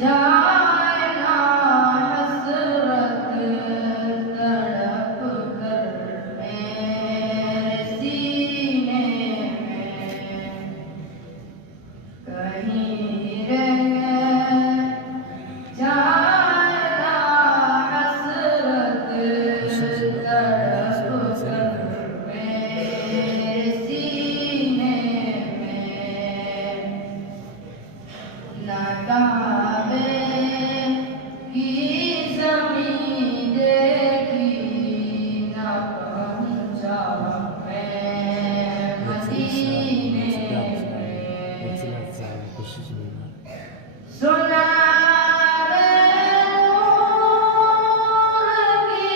जाए ना हसरत तड़प कर मेरे सीने में कहीं रह जाए ना हसरत तड़प कर मेरे सीने में ना काबे की ज़मीं देखी ना पहुँचा मैं मदीने में सुना रे नूर की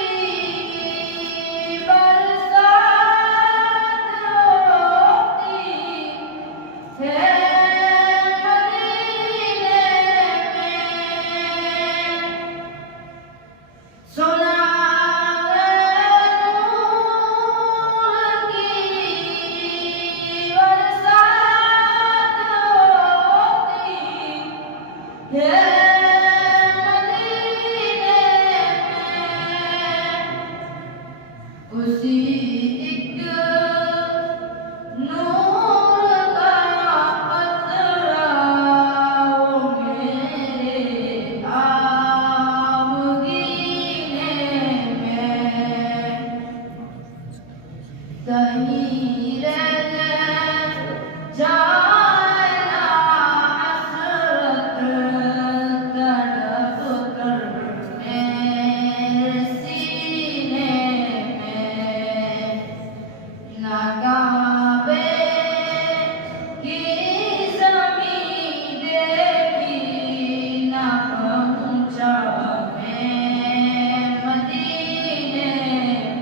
बरसात होती है मदीने में सुना रे नूर की बरसात होती है मदीने में उसी एक नूर का कतरा वो मेरे आबगीने में कहीं रह जाए ना हसरत तड़प कर मेरे सीने में ना काबे की ज़मीं देखी ना पहुँचा मैं मदीने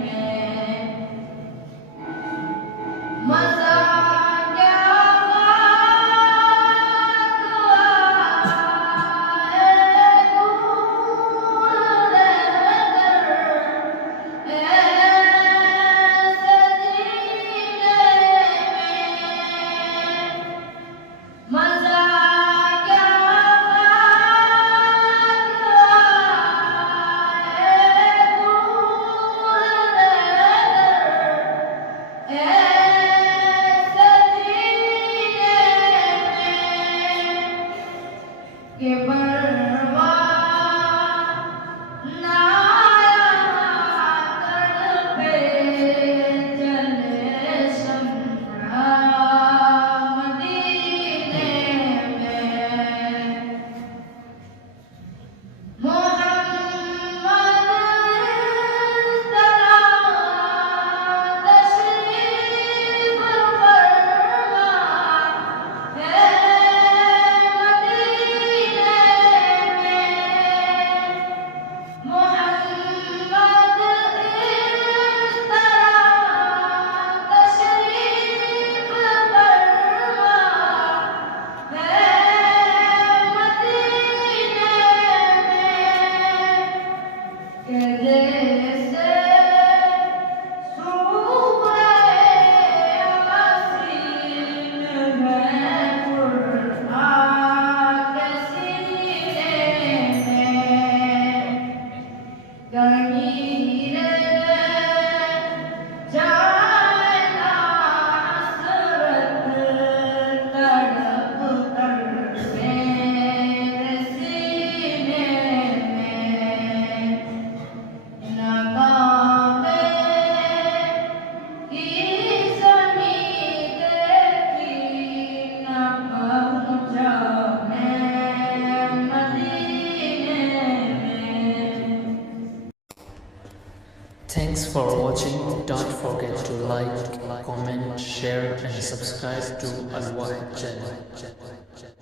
में मज़ा क्या आए दूर रहकर ऐसे जीने में मज़ा क्या आए दूर रहकर ऐसे जीने में के परवाह ना यहाँ तड़पे चले शम्हा मदीने में मोहम्मद इस तरह तशरीफ फरमा है मदीने में मोहम्मद इस तरह तशरीफ फरमा है मदीने में के जैसे सूरह यासीन है कुरान के सीने में कहीं रह जाए ना हसरत तड़प कर मेरे सीने में ना काबे की ज़मीं देखी ना पहुँचा मैं मदीने में Thanks for watching. Don't forget to like, comment, share and subscribe to Al Wahid channel.